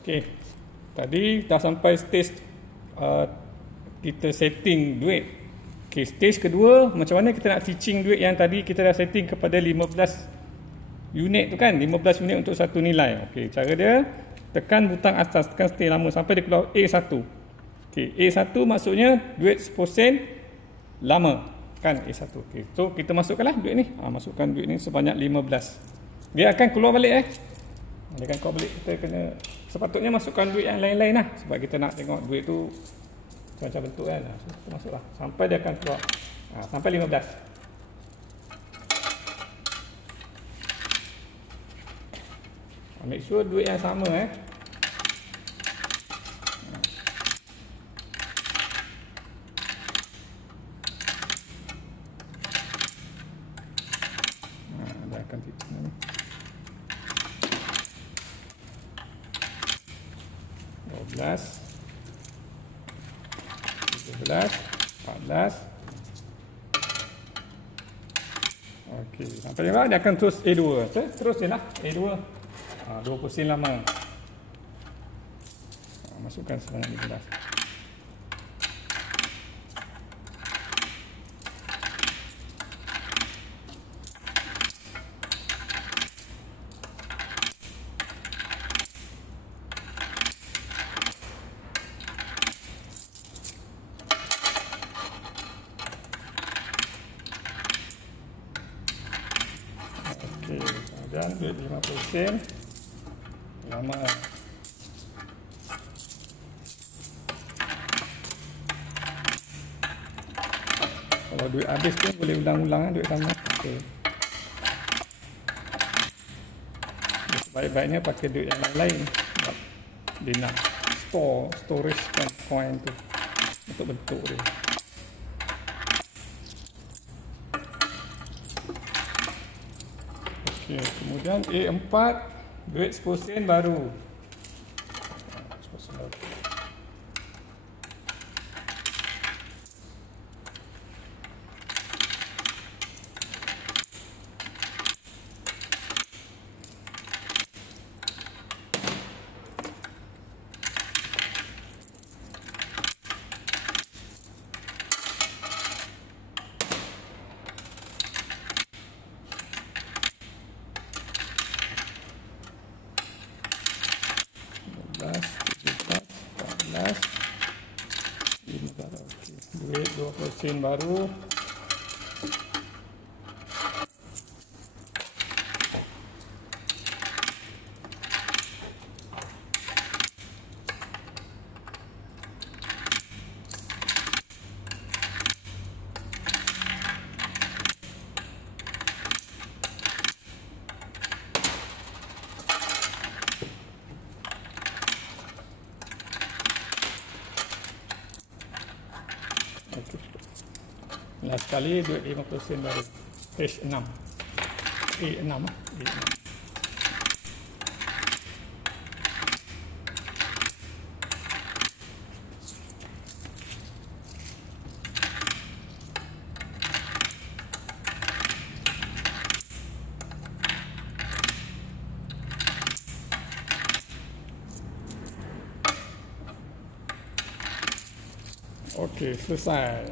Okey, tadi dah sampai stage kita setting duit. Okey, stage kedua, macam mana kita nak teaching duit yang tadi kita dah setting kepada 15 unit tu kan, 15 unit untuk satu nilai. Okey, cara dia tekan butang atas, tekan stay lama sampai dia keluar A1. Okey, A1 maksudnya duit 10% lama kan, A1. Okey, so kita masukkanlah duit ni. Masukkan duit ni sebanyak 15. Dia akan keluar balik dia akan keluar balik. Kita kena sepatutnya masukkan duit yang lain-lain lah, sebab kita nak tengok duit tu macam bentuk kan. So kita masuklah sampai dia akan keluar sampai 15. Make sure duit yang sama dia akan titik ni 12 13 14. Okey, sampai lima dia akan terus A2. Terus je lah A2. 20% lama. Masukkan sebanyak 15. Okey, kemudian duit 50% lama. Kalau duit habis pun boleh ulang-ulang duit sama. Okey, baik-baiknya pakai duit yang lain sebab dia nak storage kan coin tu untuk bentuk dia. Okey, kemudian A4 duit 10% baru. 10% baru. Duit 20% baru. Last kali duit 50% baru. Page 6. A6 A6. Okey, selesai.